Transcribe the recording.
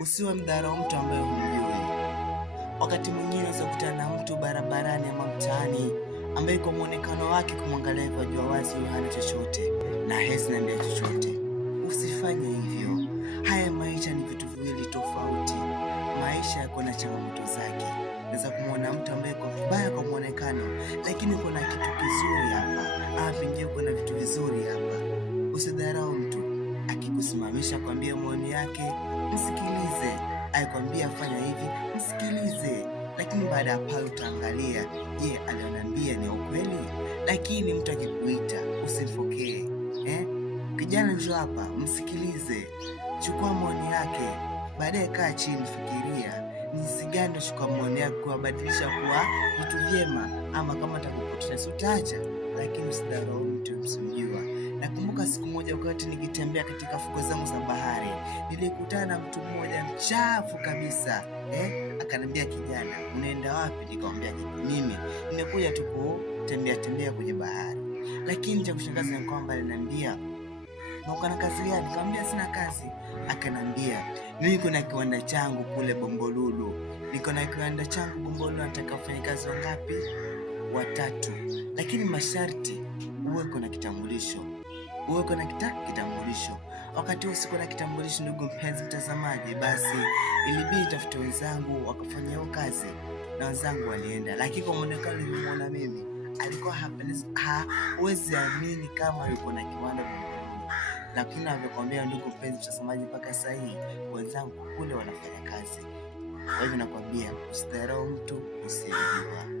Usiwe mdharau mtu ambaye humjui. Wakati mwingine unaweza kukutana na mtu barabarani ama mtaani ambaye kwa muonekano wake kumwangalia hivyo wajua wazi huyu hana chochote na hawezi niambia chochote. Usifanye hivyo. Haya maisha ni vitu viwili tofauti. Maisha yako na changamoto zake. Unaweza kumwona mtu ambaye kwa vibaya kwa muonekano, lakini kuna kitu kizuri hapa, ama pengine kuna vitu vizuri hapa. Usidharau mtu. Akikusimamisha kwambia maoni yake, msikilize. Akikwambia fanya hivi, msikilize. Lakini baada ya pale utaangalia, je, alionambia ni ukweli? Lakini mtu akikuita usifokee. Kijana njoo hapa, msikilize. Chukua maoni yake. Baadaye kaa chini, fikiria ni jinsi gani utachukua maoni yake kuwabadilisha kuwa vitu vyema, ama kama atakupoteza utaacha. Lakini usidharau mtu msimjua. Nakumbuka siku moja wakati nikitembea katika fuko zangu za bahari, nilikutana na mtu mmoja mchafu kabisa. Akaniambia, kijana, unaenda wapi? Nikamwambia, mimi nimekuja tu kutembea kwenye bahari. Lakini cha kushangaza ni kwamba aliniambia, na uko na kazi gani? Nikamwambia sina kazi. Akanambia, mimi niko na kiwanda changu kule Bombolulu. Niko na kiwanda changu Bombolulu, nataka wafanyakazi wangapi? 3. Lakini masharti uwe kuna kitambulisho. Uwe kuna kitambulisho. Wakati huo siko na kitambulisho, ndugu mpenzi mtazamaji, basi ilibidi tafute wenzangu wakafanya hiyo kazi na wenzangu walienda. Lakini kwa muonekano nilimwona mimi, alikuwa hawezi amini kama yuko na kiwanda Bombolulu. Lakini nakwambia ndugu mpenzi mtazamaji, mpaka sasa hivi wenzangu kule wanafanya kazi. Kwa hivyo nakwambia usidharau mtu usiyemjua.